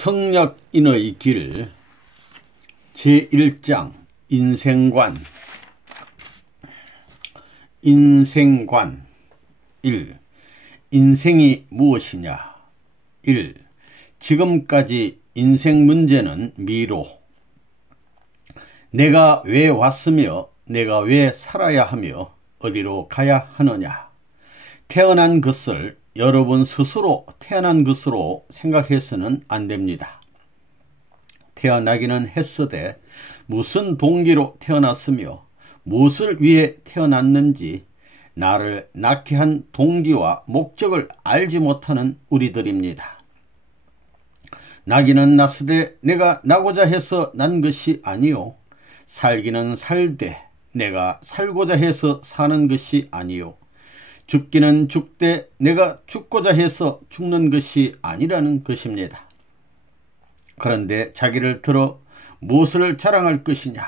성략인의 길 제1장 인생관 1. 인생이 무엇이냐? 1. 지금까지 인생 문제는 미로. 내가 왜 왔으며 내가 왜 살아야 하며 어디로 가야 하느냐? 태어난 것을 여러분 스스로 태어난 것으로 생각해서는 안 됩니다. 태어나기는 했으되 무슨 동기로 태어났으며 무엇을 위해 태어났는지 나를 낳게 한 동기와 목적을 알지 못하는 우리들입니다. 나기는 났으되 내가 나고자 해서 난 것이 아니요 살기는 살되 내가 살고자 해서 사는 것이 아니요 죽기는 죽되 내가 죽고자 해서 죽는 것이 아니라는 것입니다. 그런데 자기를 들어 무엇을 자랑할 것이냐?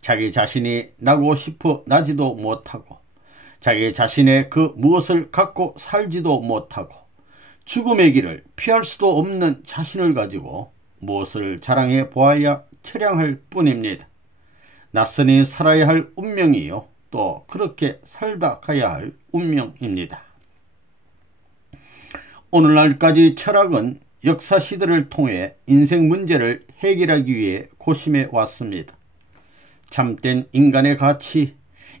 자기 자신이 나고 싶어 나지도 못하고 자기 자신의 그 무엇을 갖고 살지도 못하고 죽음의 길을 피할 수도 없는 자신을 가지고 무엇을 자랑해 보아야 처량할 뿐입니다. 낯선이 살아야 할 운명이요 또 그렇게 살다 가야 할 운명입니다. 오늘날까지 철학은 역사 시대를 통해 인생 문제를 해결하기 위해 고심해 왔습니다. 참된 인간의 가치,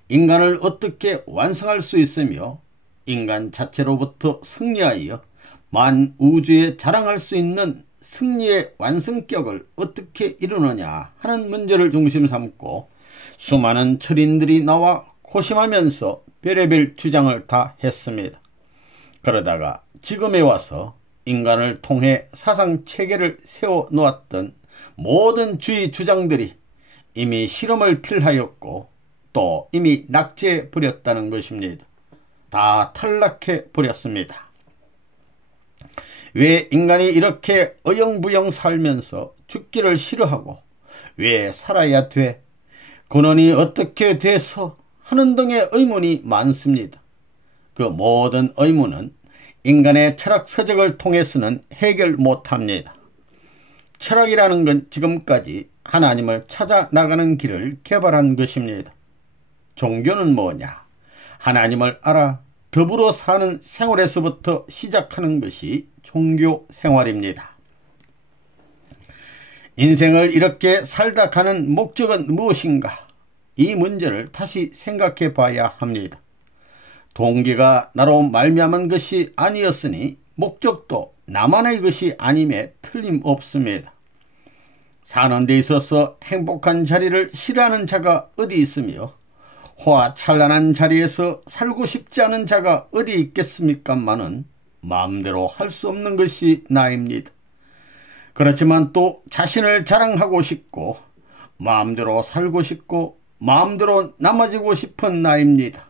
인간을 어떻게 완성할 수 있으며 인간 자체로부터 승리하여 만 우주에 자랑할 수 있는 승리의 완성격을 어떻게 이루느냐 하는 문제를 중심 삼고 수많은 철인들이 나와 고심하면서 별의별 주장을 다 했습니다. 그러다가 지금에 와서 인간을 통해 사상체계를 세워 놓았던 모든 주의 주장들이 이미 실험을 필하였고 또 이미 낙제해 버렸다는 것입니다. 다 탈락해 버렸습니다. 왜 인간이 이렇게 어영부영 살면서 죽기를 싫어하고 왜 살아야 돼? 근원이 어떻게 돼서 하는 등의 의문이 많습니다. 그 모든 의문은 인간의 철학 서적을 통해서는 해결 못합니다. 철학이라는 건 지금까지 하나님을 찾아 나가는 길을 개발한 것입니다. 종교는 뭐냐? 하나님을 알아 더불어 사는 생활에서부터 시작하는 것이 종교 생활입니다. 인생을 이렇게 살다 가는 목적은 무엇인가? 이 문제를 다시 생각해 봐야 합니다. 동기가 나로 말미암은 것이 아니었으니 목적도 나만의 것이 아님에 틀림없습니다. 사는 데 있어서 행복한 자리를 싫어하는 자가 어디 있으며 화찬란한 자리에서 살고 싶지 않은 자가 어디 있겠습니까마는 마음대로 할 수 없는 것이 나입니다. 그렇지만 또 자신을 자랑하고 싶고 마음대로 살고 싶고 마음대로 남아지고 싶은 나입니다.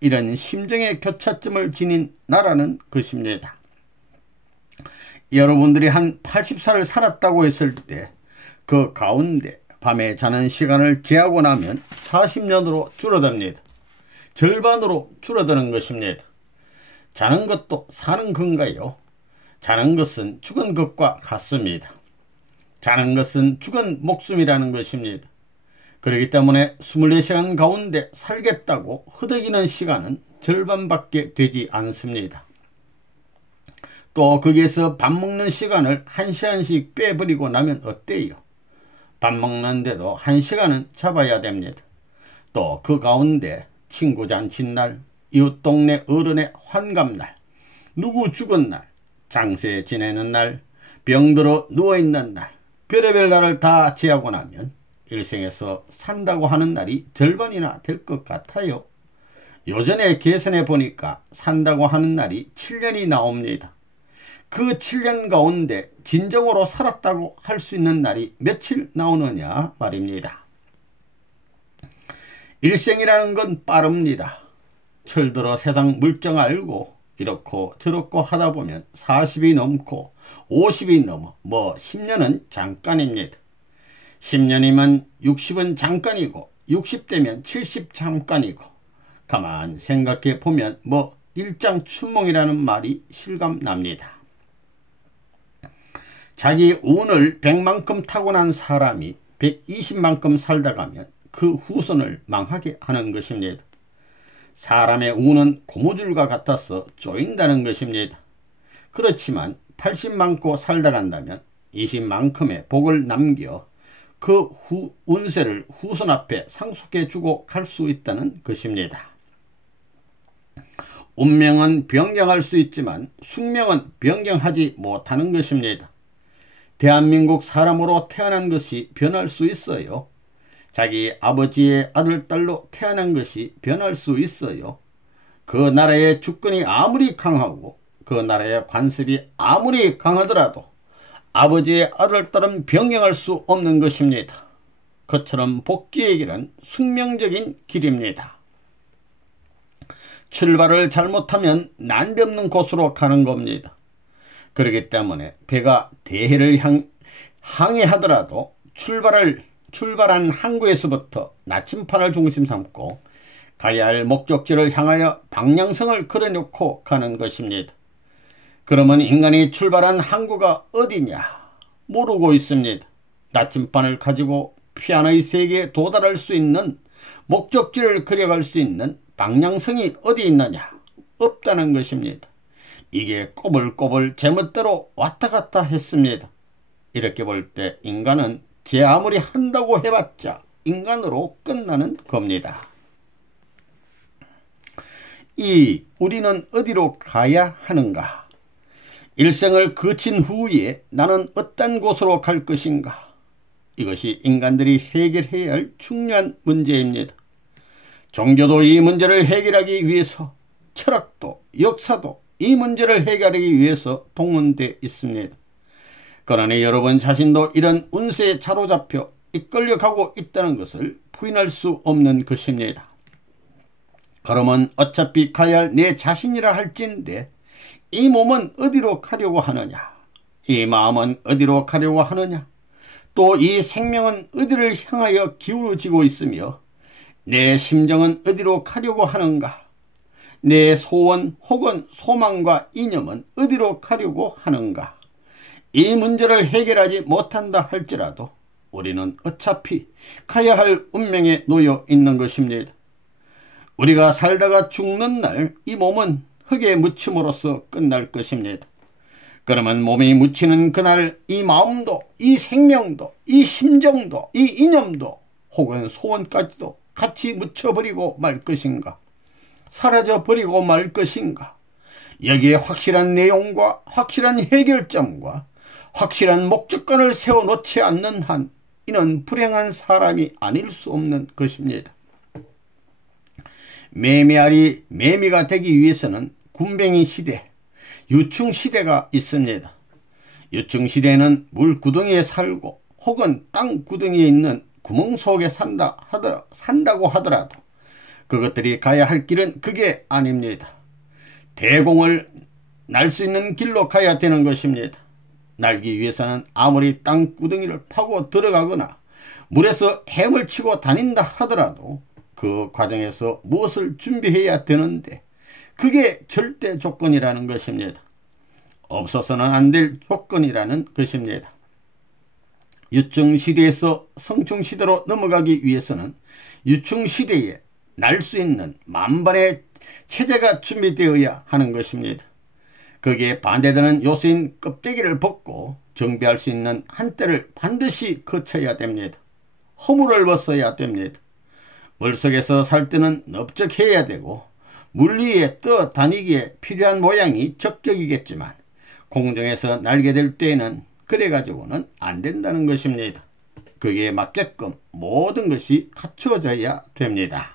이런 심정의 교차점을 지닌 나라는 것입니다. 여러분들이 한 80살을 살았다고 했을 때 그 가운데 밤에 자는 시간을 제하고 나면 40년으로 줄어듭니다. 절반으로 줄어드는 것입니다. 자는 것도 사는 건가요? 자는 것은 죽은 것과 같습니다. 자는 것은 죽은 목숨이라는 것입니다. 그렇기 때문에 24시간 가운데 살겠다고 허덕이는 시간은 절반밖에 되지 않습니다. 또 거기에서 밥 먹는 시간을 1시간씩 빼버리고 나면 어때요? 밥 먹는데도 1시간은 잡아야 됩니다. 또 그 가운데 친구 잔칫날, 이웃 동네 어른의 환갑날, 누구 죽은 날, 장세 지내는 날, 병들어 누워있는 날, 별의별 날을 다 제하고 나면 일생에서 산다고 하는 날이 절반이나 될 것 같아요. 요전에 계산해 보니까 산다고 하는 날이 7년이 나옵니다. 그 7년 가운데 진정으로 살았다고 할 수 있는 날이 며칠 나오느냐 말입니다. 일생이라는 건 빠릅니다. 철들어 세상 물정 알고 이렇고 저렇고 하다 보면 40이 넘고 50이 넘어 10년은 잠깐입니다. 10년이면 60은 잠깐이고 60대면 70 잠깐이고 가만 생각해 보면 일장춘몽이라는 말이 실감납니다. 자기 운을 100만큼 타고난 사람이 120만큼 살다 가면 그 후손을 망하게 하는 것입니다. 사람의 운은 고무줄과 같아서 쪼인다는 것입니다. 그렇지만 80만큼 살다 간다면 20만큼의 복을 남겨 그 운세를 후손 앞에 상속해 주고 갈 수 있다는 것입니다. 운명은 변경할 수 있지만 숙명은 변경하지 못하는 것입니다. 대한민국 사람으로 태어난 것이 변할 수 있어요. 자기 아버지의 아들, 딸로 태어난 것이 변할 수 있어요. 그 나라의 주권이 아무리 강하고 그 나라의 관습이 아무리 강하더라도 아버지의 아들, 딸은 변경할 수 없는 것입니다. 그처럼 복귀의 길은 숙명적인 길입니다. 출발을 잘못하면 난데없는 곳으로 가는 겁니다. 그렇기 때문에 배가 대해를 항해하더라도 출발한 항구에서부터 나침판을 중심 삼고 가야 할 목적지를 향하여 방향성을 그려놓고 가는 것입니다. 그러면 인간이 출발한 항구가 어디냐? 모르고 있습니다. 나침판을 가지고 피안의 세계에 도달할 수 있는 목적지를 그려갈 수 있는 방향성이 어디 있느냐? 없다는 것입니다. 이게 꼬불꼬불 제멋대로 왔다 갔다 했습니다. 이렇게 볼 때 인간은 제 아무리 한다고 해봤자 인간으로 끝나는 겁니다. 우리는 어디로 가야 하는가? 일생을 거친 후에 나는 어떤 곳으로 갈 것인가? 이것이 인간들이 해결해야 할 중요한 문제입니다. 종교도 이 문제를 해결하기 위해서, 철학도, 역사도 이 문제를 해결하기 위해서 동원되어 있습니다. 그러니 여러분 자신도 이런 운세에 사로잡혀 이끌려가고 있다는 것을 부인할 수 없는 것입니다. 그러면 어차피 가야 할 내 자신이라 할진데 이 몸은 어디로 가려고 하느냐? 이 마음은 어디로 가려고 하느냐? 또 이 생명은 어디를 향하여 기울어지고 있으며 내 심정은 어디로 가려고 하는가? 내 소원 혹은 소망과 이념은 어디로 가려고 하는가? 이 문제를 해결하지 못한다 할지라도 우리는 어차피 가야 할 운명에 놓여 있는 것입니다. 우리가 살다가 죽는 날 이 몸은 흙에 묻힘으로써 끝날 것입니다. 그러면 몸이 묻히는 그날 이 마음도, 이 생명도, 이 심정도, 이 이념도 혹은 소원까지도 같이 묻혀버리고 말 것인가? 사라져버리고 말 것인가? 여기에 확실한 내용과 확실한 해결점과 확실한 목적관을 세워놓지 않는 한 이는 불행한 사람이 아닐 수 없는 것입니다. 매미알이 매미가 되기 위해서는 군뱅이 시대, 유충시대가 있습니다. 유충시대는 물구덩이에 살고 혹은 땅구덩이에 있는 구멍 속에 산다고 하더라도 그것들이 가야 할 길은 그게 아닙니다. 대공을 날 수 있는 길로 가야 되는 것입니다. 날기 위해서는 아무리 땅구덩이를 파고 들어가거나 물에서 헤엄을 치고 다닌다 하더라도 그 과정에서 무엇을 준비해야 되는데 그게 절대 조건이라는 것입니다. 없어서는 안 될 조건이라는 것입니다. 유충시대에서 성충시대로 넘어가기 위해서는 유충시대에 날 수 있는 만반의 체제가 준비되어야 하는 것입니다. 거기에 반대되는 요소인 껍데기를 벗고 정비할 수 있는 한때를 반드시 거쳐야 됩니다. 허물을 벗어야 됩니다. 물속에서 살 때는 넓적해야 되고 물 위에 떠다니기에 필요한 모양이 적격이겠지만 공중에서 날게 될 때에는 그래가지고는 안 된다는 것입니다. 거기에 맞게끔 모든 것이 갖추어져야 됩니다.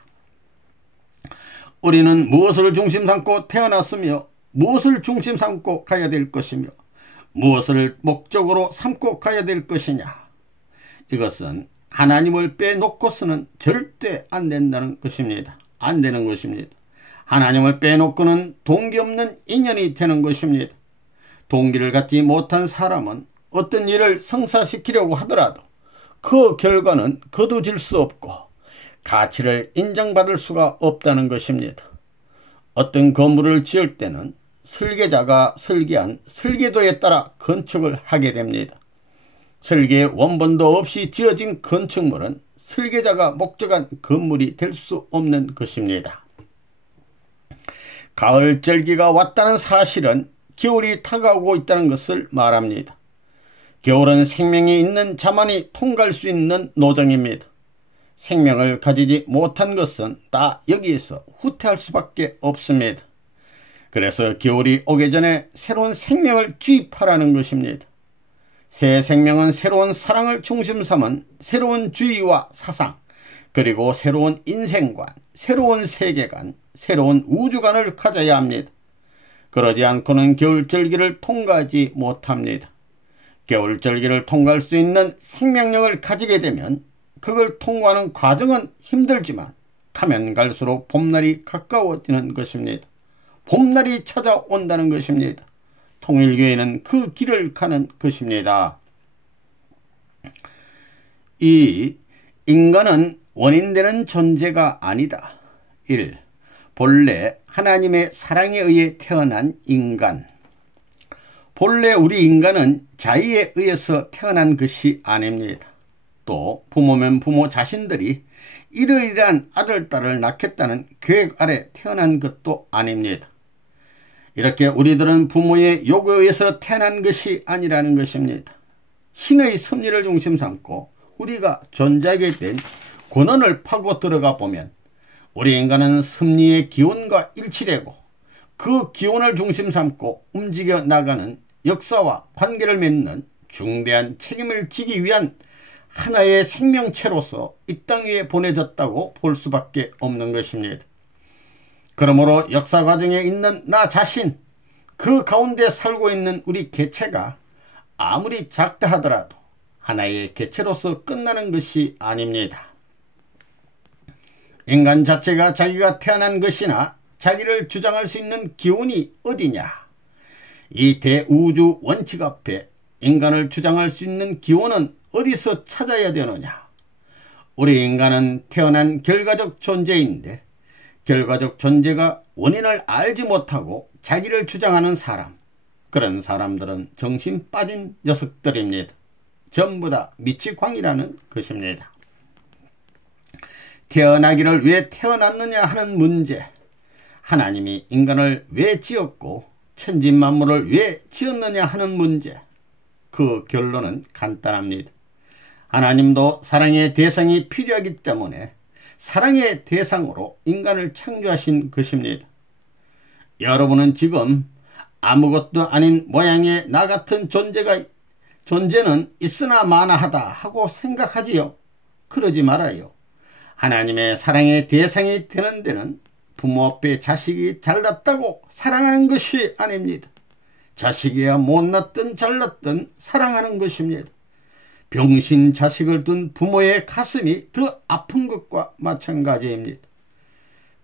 우리는 무엇을 중심 삼고 태어났으며 무엇을 중심 삼고 가야 될 것이며 무엇을 목적으로 삼고 가야 될 것이냐? 이것은 하나님을 빼놓고서는 절대 안 된다는 것입니다. 안 되는 것입니다. 하나님을 빼놓고는 동기 없는 인연이 되는 것입니다. 동기를 갖지 못한 사람은 어떤 일을 성사시키려고 하더라도 그 결과는 거두질 수 없고 가치를 인정받을 수가 없다는 것입니다. 어떤 건물을 지을 때는 설계자가 설계한 설계도에 따라 건축을 하게 됩니다. 설계의 원본도 없이 지어진 건축물은 설계자가 목적한 건물이 될 수 없는 것입니다. 가을 절기가 왔다는 사실은 겨울이 다가오고 있다는 것을 말합니다. 겨울은 생명이 있는 자만이 통과할 수 있는 노정입니다. 생명을 가지지 못한 것은 다 여기에서 후퇴할 수밖에 없습니다. 그래서 겨울이 오기 전에 새로운 생명을 주입하라는 것입니다. 새 생명은 새로운 사랑을 중심 삼은 새로운 주의와 사상, 그리고 새로운 인생관, 새로운 세계관, 새로운 우주관을 가져야 합니다. 그러지 않고는 겨울절기를 통과하지 못합니다. 겨울절기를 통과할 수 있는 생명력을 가지게 되면 그걸 통과하는 과정은 힘들지만 가면 갈수록 봄날이 가까워지는 것입니다. 봄날이 찾아온다는 것입니다. 통일교회는 그 길을 가는 것입니다. 이 인간은 원인되는 존재가 아니다. 1. 본래 하나님의 사랑에 의해 태어난 인간. 본래 우리 인간은 자의에 의해서 태어난 것이 아닙니다. 또 부모면 부모 자신들이 이러이러한 아들, 딸을 낳겠다는 계획 아래 태어난 것도 아닙니다. 이렇게 우리들은 부모의 요구에 의해서 태어난 것이 아니라는 것입니다. 신의 섭리를 중심 삼고 우리가 존재하게 된 권원을 파고 들어가 보면 우리 인간은 섭리의 기원과 일치되고 그 기원을 중심 삼고 움직여 나가는 역사와 관계를 맺는 중대한 책임을 지기 위한 하나의 생명체로서 이 땅 위에 보내졌다고 볼 수밖에 없는 것입니다. 그러므로 역사 과정에 있는 나 자신, 그 가운데 살고 있는 우리 개체가 아무리 작다 하더라도 하나의 개체로서 끝나는 것이 아닙니다. 인간 자체가 자기가 태어난 것이나 자기를 주장할 수 있는 기운이 어디냐? 이 대우주 원칙 앞에 인간을 주장할 수 있는 기운은 어디서 찾아야 되느냐? 우리 인간은 태어난 결과적 존재인데 결과적 존재가 원인을 알지 못하고 자기를 주장하는 사람, 그런 사람들은 정신 빠진 녀석들입니다. 전부 다 미치광이라는 것입니다. 태어나기를 왜 태어났느냐 하는 문제, 하나님이 인간을 왜 지었고 천지만물을 왜 지었느냐 하는 문제, 그 결론은 간단합니다. 하나님도 사랑의 대상이 필요하기 때문에 사랑의 대상으로 인간을 창조하신 것입니다. 여러분은 지금 아무것도 아닌 모양의 나 같은 존재는 있으나 마나하다 하고 생각하지요. 그러지 말아요. 하나님의 사랑의 대상이 되는 데는 부모 앞에 자식이 잘났다고 사랑하는 것이 아닙니다. 자식이야 못났든 잘났든 사랑하는 것입니다. 병신 자식을 둔 부모의 가슴이 더 아픈 것과 마찬가지입니다.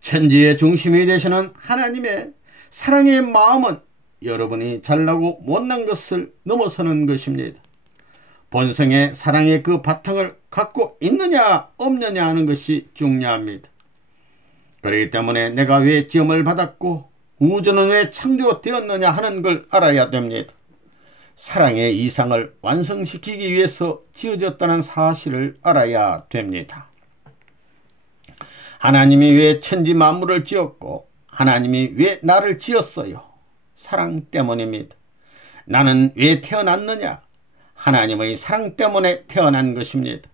천지의 중심이 되시는 하나님의 사랑의 마음은 여러분이 잘나고 못난 것을 넘어서는 것입니다. 본성의 사랑의 그 바탕을 갖고 있느냐 없느냐 하는 것이 중요합니다. 그렇기 때문에 내가 왜 지음을 받았고 우주는 왜 창조되었느냐 하는 걸 알아야 됩니다. 사랑의 이상을 완성시키기 위해서 지어졌다는 사실을 알아야 됩니다. 하나님이 왜 천지 만물을 지었고 하나님이 왜 나를 지었어요? 사랑 때문입니다. 나는 왜 태어났느냐? 하나님의 사랑 때문에 태어난 것입니다.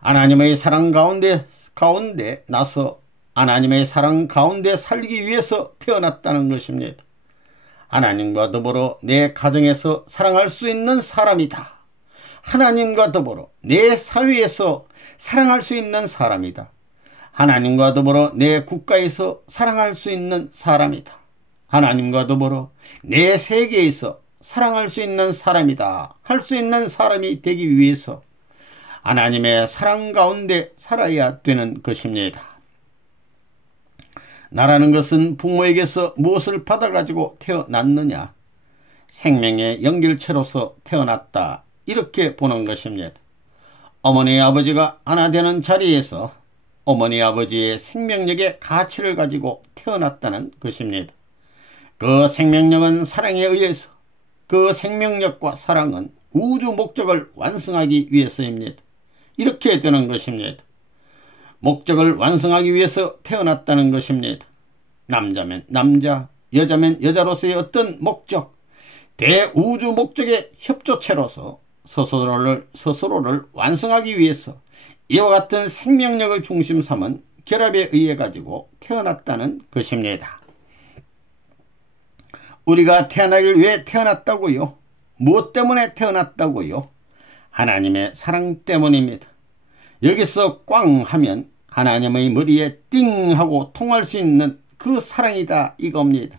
하나님의 사랑 가운데 나서 하나님의 사랑 가운데 살기 위해서 태어났다는 것입니다. 하나님과 더불어 내 가정에서 사랑할 수 있는 사람이다. 하나님과 더불어 내 사회에서 사랑할 수 있는 사람이다. 하나님과 더불어 내 국가에서 사랑할 수 있는 사람이다. 하나님과 더불어 내 세계에서 사랑할 수 있는 사람이다. 할 수 있는 사람이 되기 위해서 하나님의 사랑 가운데 살아야 되는 것입니다. 나라는 것은 부모에게서 무엇을 받아가지고 태어났느냐? 생명의 연결체로서 태어났다. 이렇게 보는 것입니다. 어머니 아버지가 하나 되는 자리에서 어머니 아버지의 생명력의 가치를 가지고 태어났다는 것입니다. 그 생명력은 사랑에 의해서, 그 생명력과 사랑은 우주 목적을 완성하기 위해서입니다. 이렇게 되는 것입니다. 목적을 완성하기 위해서 태어났다는 것입니다. 남자면 남자, 여자면 여자로서의 어떤 목적, 대우주 목적의 협조체로서 스스로를 완성하기 위해서 이와 같은 생명력을 중심 삼은 결합에 의해 가지고 태어났다는 것입니다. 우리가 태어나길 왜 태어났다고요? 무엇 때문에 태어났다고요? 하나님의 사랑 때문입니다. 여기서 꽝 하면 하나님의 머리에 띵 하고 통할 수 있는 그 사랑이다 이겁니다.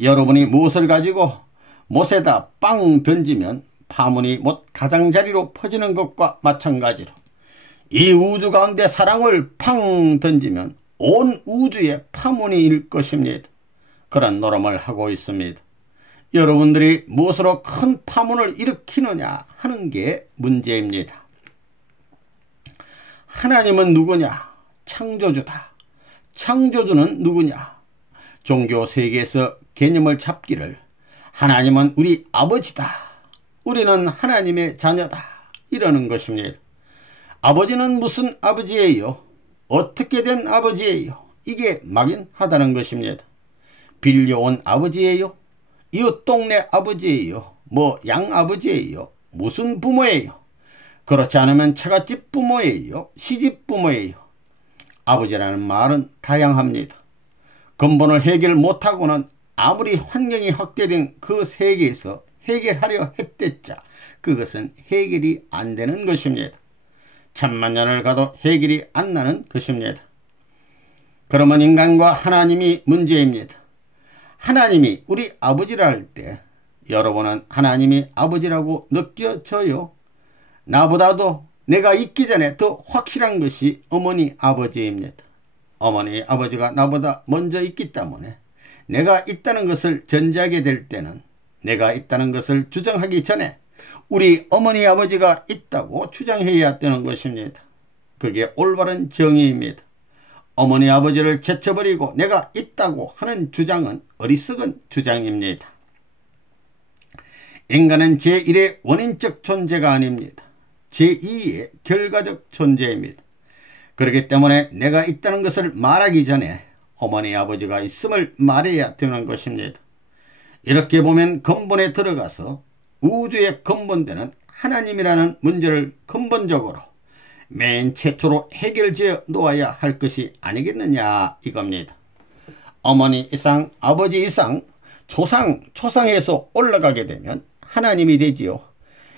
여러분이 무엇을 가지고 못에다 빵 던지면 파문이 못 가장자리로 퍼지는 것과 마찬가지로 이 우주 가운데 사랑을 팡 던지면 온 우주에 파문이 일 것입니다. 그런 노름을 하고 있습니다. 여러분들이 무엇으로 큰 파문을 일으키느냐 하는 게 문제입니다. 하나님은 누구냐? 창조주다. 창조주는 누구냐? 종교 세계에서 개념을 잡기를 하나님은 우리 아버지다. 우리는 하나님의 자녀다. 이러는 것입니다. 아버지는 무슨 아버지예요? 어떻게 된 아버지예요? 이게 막연하다는 것입니다. 빌려온 아버지예요? 이웃 동네 아버지예요? 뭐 양아버지예요? 무슨 부모예요? 그렇지 않으면 처갓집 부모예요? 시집 부모예요? 아버지라는 말은 다양합니다. 근본을 해결 못하고는 아무리 환경이 확대된 그 세계에서 해결하려 했댔자 그것은 해결이 안 되는 것입니다. 천만 년을 가도 해결이 안 나는 것입니다. 그러면 인간과 하나님이 문제입니다. 하나님이 우리 아버지라 할 때 여러분은 하나님이 아버지라고 느껴져요? 나보다도 내가 있기 전에 더 확실한 것이 어머니 아버지입니다. 어머니 아버지가 나보다 먼저 있기 때문에 내가 있다는 것을 전제하게 될 때는 내가 있다는 것을 주장하기 전에 우리 어머니 아버지가 있다고 주장해야 되는 것입니다. 그게 올바른 정의입니다. 어머니 아버지를 제쳐버리고 내가 있다고 하는 주장은 어리석은 주장입니다. 인간은 제1의 원인적 존재가 아닙니다. 제2의 결과적 존재입니다. 그렇기 때문에 내가 있다는 것을 말하기 전에 어머니 아버지가 있음을 말해야 되는 것입니다. 이렇게 보면 근본에 들어가서 우주의 근본되는 하나님이라는 문제를 근본적으로 맨 최초로 해결지어 놓아야 할 것이 아니겠느냐 이겁니다. 어머니 이상 아버지 이상 초상에서 올라가게 되면 하나님이 되지요.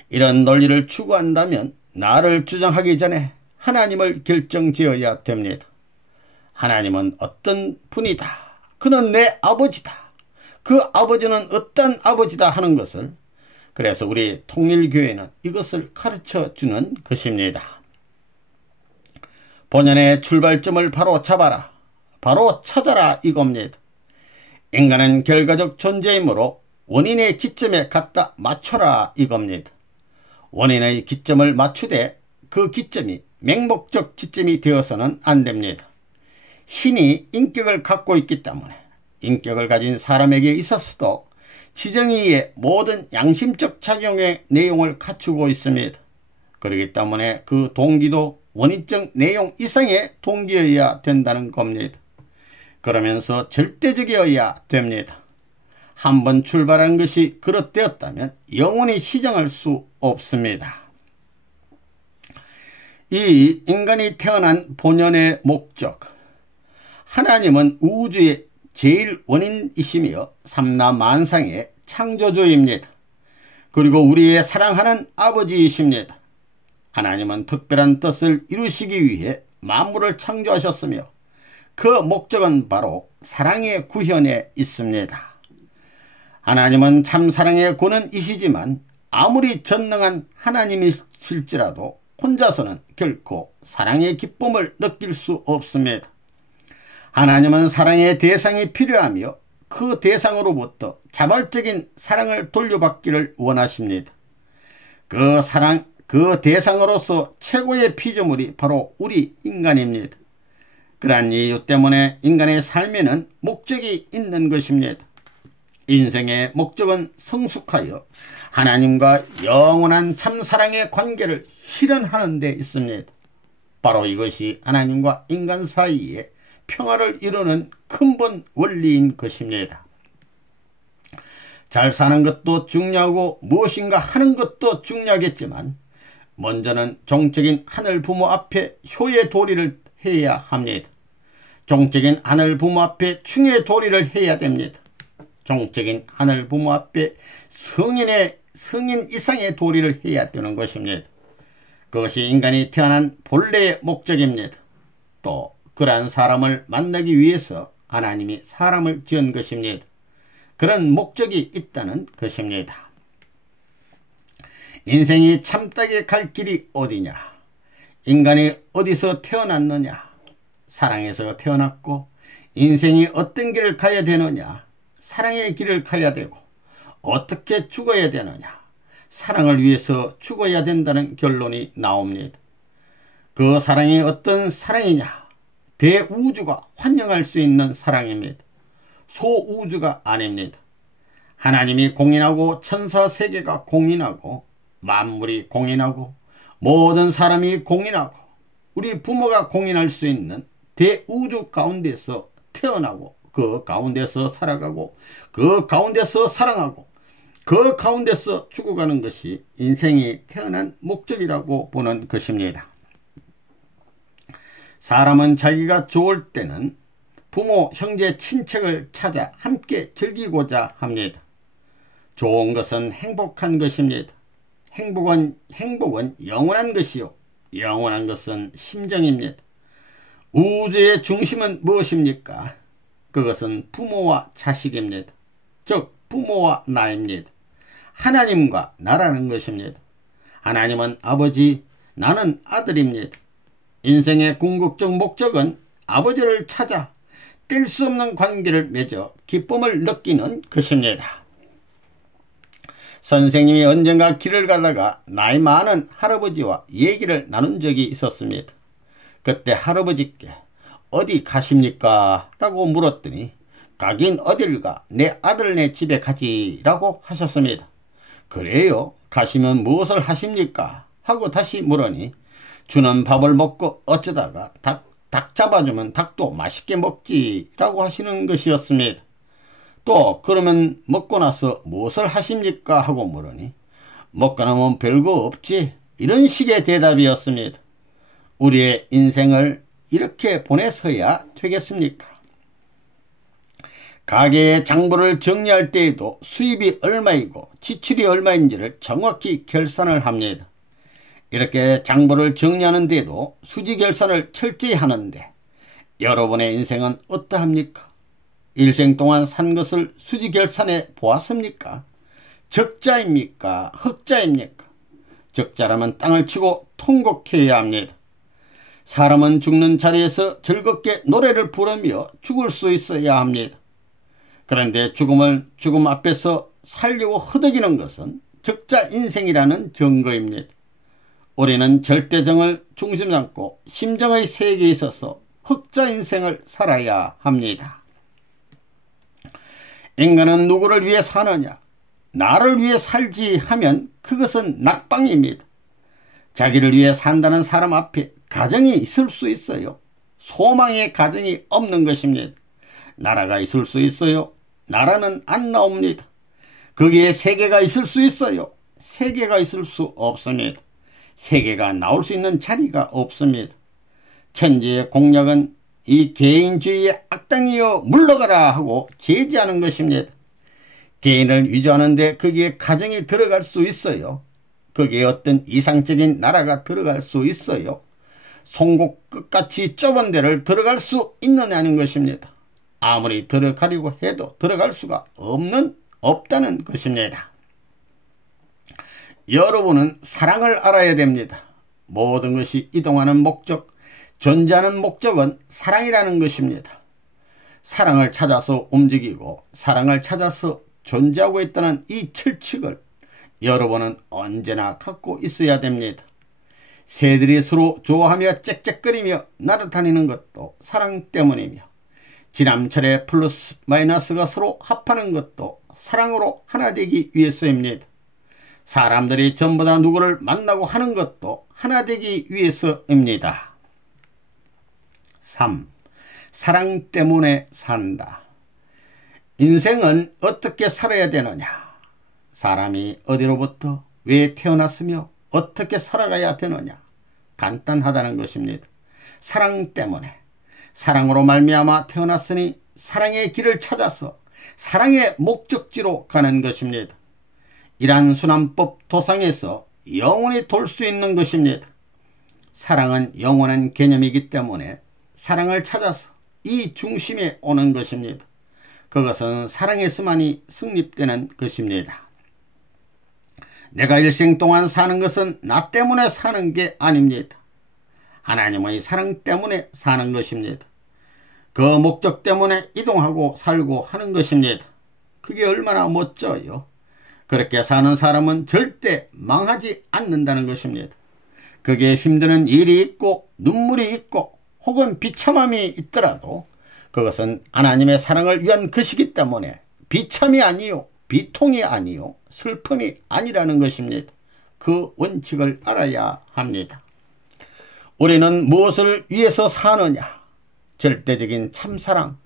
이런 논리를 추구한다면 나를 주장하기 전에 하나님을 결정지어야 됩니다. 하나님은 어떤 분이다. 그는 내 아버지다. 그 아버지는 어떤 아버지다 하는 것을 그래서 우리 통일교회는 이것을 가르쳐주는 것입니다. 본연의 출발점을 바로 잡아라. 바로 찾아라 이겁니다. 인간은 결과적 존재이므로 원인의 기점에 갖다 맞춰라 이겁니다. 원인의 기점을 맞추되 그 기점이 맹목적 기점이 되어서는 안 됩니다. 신이 인격을 갖고 있기 때문에 인격을 가진 사람에게 있어서도 지정의의 모든 양심적 작용의 내용을 갖추고 있습니다. 그렇기 때문에 그 동기도 원인적 내용 이상의 동기여야 된다는 겁니다. 그러면서 절대적이어야 됩니다. 한번 출발한 것이 그릇되었다면 영원히 시정할 수 없습니다. 이 인간이 태어난 본연의 목적, 하나님은 우주의 제일 원인이시며 삼라만상의 창조주입니다. 그리고 우리의 사랑하는 아버지이십니다. 하나님은 특별한 뜻을 이루시기 위해 만물을 창조하셨으며 그 목적은 바로 사랑의 구현에 있습니다. 하나님은 참 사랑의 근원이시지만 아무리 전능한 하나님이실지라도 혼자서는 결코 사랑의 기쁨을 느낄 수 없습니다. 하나님은 사랑의 대상이 필요하며 그 대상으로부터 자발적인 사랑을 돌려받기를 원하십니다. 그 대상으로서 최고의 피조물이 바로 우리 인간입니다. 그러한 이유 때문에 인간의 삶에는 목적이 있는 것입니다. 인생의 목적은 성숙하여 하나님과 영원한 참사랑의 관계를 실현하는 데 있습니다. 바로 이것이 하나님과 인간 사이에 평화를 이루는 근본 원리인 것입니다. 잘 사는 것도 중요하고 무엇인가 하는 것도 중요하겠지만 먼저는 종적인 하늘 부모 앞에 효의 도리를 해야 합니다. 종적인 하늘 부모 앞에 충의 도리를 해야 됩니다. 종적인 하늘 부모 앞에 성인 이상의 도리를 해야 되는 것입니다. 그것이 인간이 태어난 본래의 목적입니다. 또 그러한 사람을 만나기 위해서 하나님이 사람을 지은 것입니다. 그런 목적이 있다는 것입니다. 인생이 참되게 갈 길이 어디냐? 인간이 어디서 태어났느냐? 사랑에서 태어났고 인생이 어떤 길을 가야 되느냐? 사랑의 길을 가야 되고 어떻게 죽어야 되느냐? 사랑을 위해서 죽어야 된다는 결론이 나옵니다. 그 사랑이 어떤 사랑이냐? 대우주가 환영할 수 있는 사랑입니다. 소우주가 아닙니다. 하나님이 공인하고 천사 세계가 공인하고 만물이 공인하고 모든 사람이 공인하고 우리 부모가 공인할 수 있는 대우주 가운데서 태어나고 그 가운데서 살아가고 그 가운데서 사랑하고 그 가운데서 죽어가는 것이 인생이 태어난 목적이라고 보는 것입니다. 사람은 자기가 좋을 때는 부모, 형제, 친척을 찾아 함께 즐기고자 합니다. 좋은 것은 행복한 것입니다. 행복은 영원한 것이요 영원한 것은 심정입니다. 우주의 중심은 무엇입니까? 그것은 부모와 자식입니다. 즉 부모와 나입니다. 하나님과 나라는 것입니다. 하나님은 아버지, 나는 아들입니다. 인생의 궁극적 목적은 아버지를 찾아 뗄 수 없는 관계를 맺어 기쁨을 느끼는 것입니다. 선생님이 언젠가 길을 가다가 나이 많은 할아버지와 얘기를 나눈 적이 있었습니다. 그때 할아버지께 어디 가십니까? 라고 물었더니 가긴 어딜 가? 내 아들네 집에 가지 라고 하셨습니다. 그래요? 가시면 무엇을 하십니까? 하고 다시 물으니 주는 밥을 먹고 어쩌다가 닭 잡아주면 닭도 맛있게 먹지 라고 하시는 것이었습니다. 또 그러면 먹고 나서 무엇을 하십니까? 하고 물으니 먹고 나면 별거 없지 이런 식의 대답이었습니다. 우리의 인생을 이렇게 보내서야 되겠습니까? 가게의 장부를 정리할 때에도 수입이 얼마이고 지출이 얼마인지를 정확히 결산을 합니다. 이렇게 장부를 정리하는 데도 수지 결산을 철저히 하는데 여러분의 인생은 어떠합니까? 일생 동안 산 것을 수지 결산해 보았습니까? 적자입니까? 흑자입니까? 적자라면 땅을 치고 통곡해야 합니다. 사람은 죽는 자리에서 즐겁게 노래를 부르며 죽을 수 있어야 합니다. 그런데 죽음 앞에서 살려고 허덕이는 것은 적자 인생이라는 증거입니다. 우리는 절대정을 중심 삼고 심정의 세계에 있어서 흑자 인생을 살아야 합니다. 인간은 누구를 위해 사느냐? 나를 위해 살지 하면 그것은 낙방입니다. 자기를 위해 산다는 사람 앞에 가정이 있을 수 있어요. 소망의 가정이 없는 것입니다. 나라가 있을 수 있어요. 나라는 안 나옵니다. 거기에 세계가 있을 수 있어요. 세계가 있을 수 없습니다. 세계가 나올 수 있는 자리가 없습니다. 천지의 공약은 이 개인주의의 악당이여 물러가라 하고 제지하는 것입니다. 개인을 위조하는데 거기에 가정이 들어갈 수 있어요. 거기에 어떤 이상적인 나라가 들어갈 수 있어요. 송곳 끝같이 좁은 데를 들어갈 수 있느냐는 것입니다. 아무리 들어가려고 해도 들어갈 수가 없다는 것입니다. 여러분은 사랑을 알아야 됩니다. 모든 것이 이동하는 목적, 존재하는 목적은 사랑이라는 것입니다. 사랑을 찾아서 움직이고 사랑을 찾아서 존재하고 있다는 이 철칙을 여러분은 언제나 갖고 있어야 됩니다. 새들이 서로 좋아하며 짹짹거리며 날아다니는 것도 사랑 때문이며, 지남철에 플러스 마이너스가 서로 합하는 것도 사랑으로 하나 되기 위해서입니다. 사람들이 전부 다 누구를 만나고 하는 것도 하나 되기 위해서입니다. 3. 사랑 때문에 산다. 인생은 어떻게 살아야 되느냐? 사람이 어디로부터 왜 태어났으며 어떻게 살아가야 되느냐? 간단하다는 것입니다. 사랑 때문에, 사랑으로 말미암아 태어났으니 사랑의 길을 찾아서 사랑의 목적지로 가는 것입니다. 이러한 순환법 도상에서 영원히 돌 수 있는 것입니다. 사랑은 영원한 개념이기 때문에 사랑을 찾아서 이 중심에 오는 것입니다. 그것은 사랑에서만이 성립되는 것입니다. 내가 일생 동안 사는 것은 나 때문에 사는 게 아닙니다. 하나님의 사랑 때문에 사는 것입니다. 그 목적 때문에 이동하고 살고 하는 것입니다. 그게 얼마나 멋져요. 그렇게 사는 사람은 절대 망하지 않는다는 것입니다. 그게 힘드는 일이 있고 눈물이 있고 혹은 비참함이 있더라도 그것은 하나님의 사랑을 위한 것이기 때문에 비참이 아니요, 비통이 아니요, 슬픔이 아니라는 것입니다. 그 원칙을 알아야 합니다. 우리는 무엇을 위해서 사느냐? 절대적인 참사랑,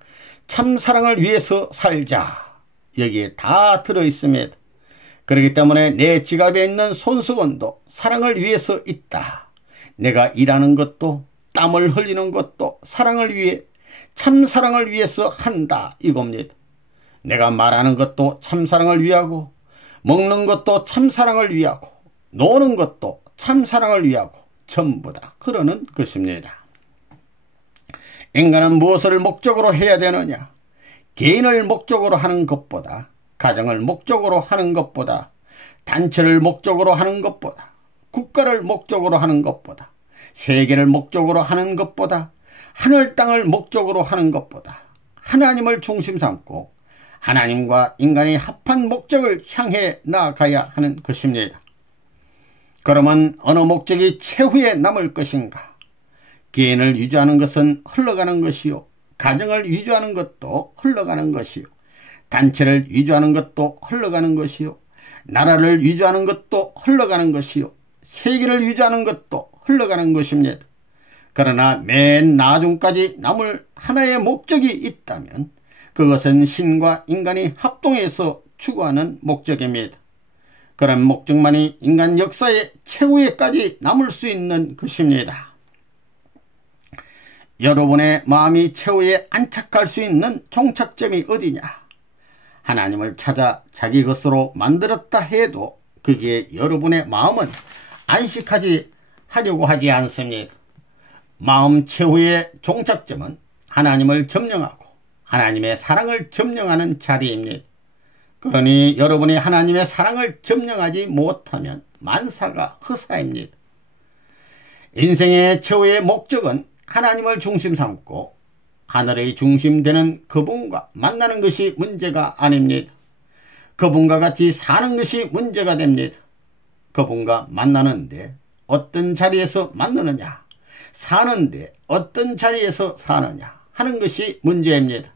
참사랑을 위해서 살자. 여기에 다 들어있습니다. 그렇기 때문에 내 지갑에 있는 손수건도 사랑을 위해서 있다. 내가 일하는 것도 땀을 흘리는 것도 사랑을 위해, 참사랑을 위해서 한다 이겁니다. 내가 말하는 것도 참사랑을 위하고, 먹는 것도 참사랑을 위하고, 노는 것도 참사랑을 위하고, 전부 다 그러는 것입니다. 인간은 무엇을 목적으로 해야 되느냐? 개인을 목적으로 하는 것보다, 가정을 목적으로 하는 것보다, 단체를 목적으로 하는 것보다, 국가를 목적으로 하는 것보다, 세계를 목적으로 하는 것보다, 하늘 땅을 목적으로 하는 것보다 하나님을 중심 삼고 하나님과 인간이 합한 목적을 향해 나아가야 하는 것입니다. 그러면 어느 목적이 최후에 남을 것인가? 개인을 유지하는 것은 흘러가는 것이요, 가정을 유지하는 것도 흘러가는 것이요, 단체를 유지하는 것도 흘러가는 것이요, 나라를 유지하는 것도 흘러가는 것이요, 세계를 유지하는 것도 흘러가는 것입니다. 그러나 맨 나중까지 남을 하나의 목적이 있다면 그것은 신과 인간이 합동해서 추구하는 목적입니다. 그런 목적만이 인간 역사의 최후에까지 남을 수 있는 것입니다. 여러분의 마음이 최후에 안착할 수 있는 종착점이 어디냐? 하나님을 찾아 자기 것으로 만들었다 해도 그게 여러분의 마음은 안식하지 하려고 하지 않습니다. 마음 최후의 종착점은 하나님을 점령하고 하나님의 사랑을 점령하는 자리입니다. 그러니 여러분이 하나님의 사랑을 점령하지 못하면 만사가 허사입니다. 인생의 최후의 목적은 하나님을 중심 삼고 하늘의 중심 되는 그분과 만나는 것이 문제가 아닙니다. 그분과 같이 사는 것이 문제가 됩니다. 그분과 만나는데 어떤 자리에서 만나느냐, 사는데 어떤 자리에서 사느냐 하는 것이 문제입니다.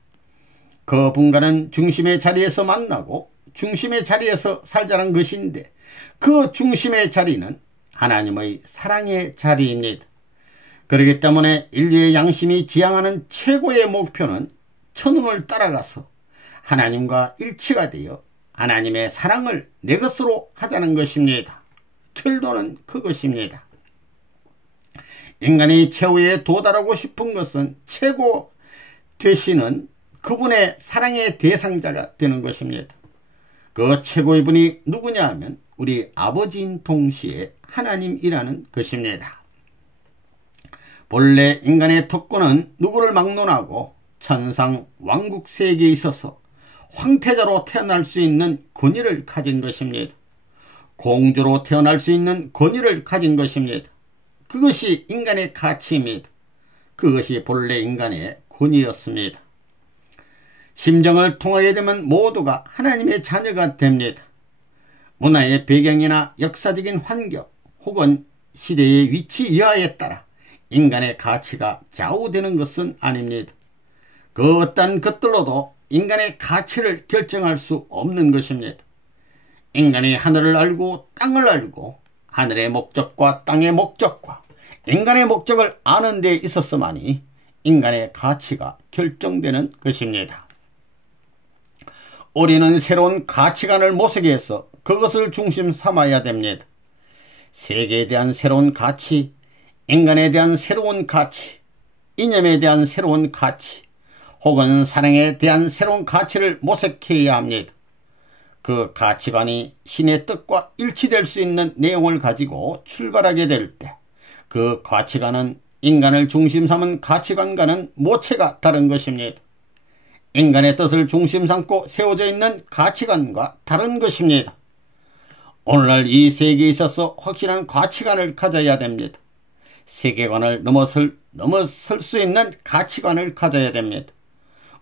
그분과는 중심의 자리에서 만나고 중심의 자리에서 살자는 것인데 그 중심의 자리는 하나님의 사랑의 자리입니다. 그렇기 때문에 인류의 양심이 지향하는 최고의 목표는 천운을 따라가서 하나님과 일치가 되어 하나님의 사랑을 내 것으로 하자는 것입니다. 결론은 그것입니다. 인간이 최후에 도달하고 싶은 것은 최고 되시는 그분의 사랑의 대상자가 되는 것입니다. 그 최고의 분이 누구냐 하면 우리 아버지인 동시에 하나님이라는 것입니다. 본래 인간의 특권은 누구를 막론하고 천상 왕국 세계에 있어서 황태자로 태어날 수 있는 권위를 가진 것입니다. 공주로 태어날 수 있는 권위를 가진 것입니다. 그것이 인간의 가치입니다. 그것이 본래 인간의 권위였습니다. 심정을 통하게 되면 모두가 하나님의 자녀가 됩니다. 문화의 배경이나 역사적인 환경 혹은 시대의 위치 이하에 따라 인간의 가치가 좌우되는 것은 아닙니다. 그 어떤 것들로도 인간의 가치를 결정할 수 없는 것입니다. 인간이 하늘을 알고 땅을 알고 하늘의 목적과 땅의 목적과 인간의 목적을 아는 데 있었으만이 인간의 가치가 결정되는 것입니다. 우리는 새로운 가치관을 모색해 서 그것을 중심 삼아야 됩니다. 세계에 대한 새로운 가치, 인간에 대한 새로운 가치, 이념에 대한 새로운 가치, 혹은 사랑에 대한 새로운 가치를 모색해야 합니다. 그 가치관이 신의 뜻과 일치될 수 있는 내용을 가지고 출발하게 될 때 그 가치관은 인간을 중심 삼은 가치관과는 모체가 다른 것입니다. 인간의 뜻을 중심 삼고 세워져 있는 가치관과 다른 것입니다. 오늘날 이 세계에 있어서 확실한 가치관을 가져야 됩니다. 세계관을 넘어설 수 있는 가치관을 가져야 됩니다.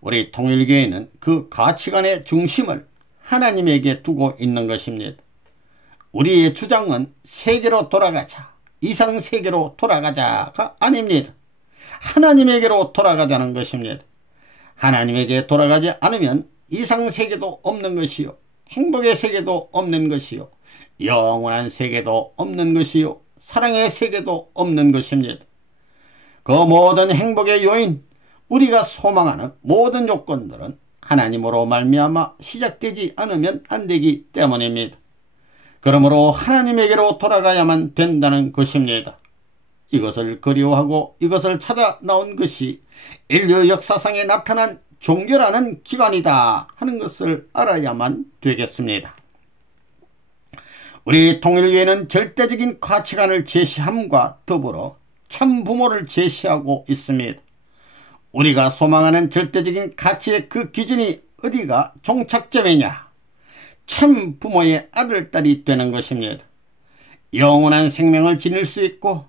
우리 통일교회는 그 가치관의 중심을 하나님에게 두고 있는 것입니다. 우리의 주장은 세계로 돌아가자, 이상세계로 돌아가자가 아닙니다. 하나님에게로 돌아가자는 것입니다. 하나님에게 돌아가지 않으면 이상세계도 없는 것이요, 행복의 세계도 없는 것이요, 영원한 세계도 없는 것이요, 사랑의 세계도 없는 것입니다. 그 모든 행복의 요인, 우리가 소망하는 모든 요건들은 하나님으로 말미암아 시작되지 않으면 안 되기 때문입니다. 그러므로 하나님에게로 돌아가야만 된다는 것입니다. 이것을 그리워하고 이것을 찾아 나온 것이 인류 역사상에 나타난 종교라는 기관이다 하는 것을 알아야만 되겠습니다. 우리 통일교회는 절대적인 가치관을 제시함과 더불어 참 부모를 제시하고 있습니다. 우리가 소망하는 절대적인 가치의 그 기준이 어디가 종착점이냐? 참 부모의 아들, 딸이 되는 것입니다. 영원한 생명을 지닐 수 있고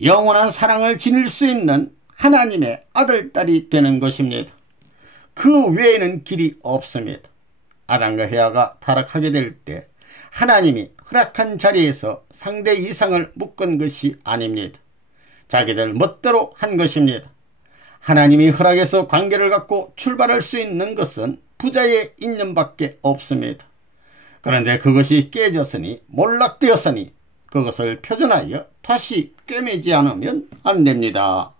영원한 사랑을 지닐 수 있는 하나님의 아들, 딸이 되는 것입니다. 그 외에는 길이 없습니다. 아담과 헤아가 타락하게 될 때 하나님이 허락한 자리에서 상대 이상을 묶은 것이 아닙니다. 자기들 멋대로 한 것입니다. 하나님이 허락해서 관계를 갖고 출발할 수 있는 것은 부자의 인연밖에 없습니다. 그런데 그것이 깨졌으니 몰락되었으니 그것을 표준하여 다시 꿰매지 않으면 안 됩니다.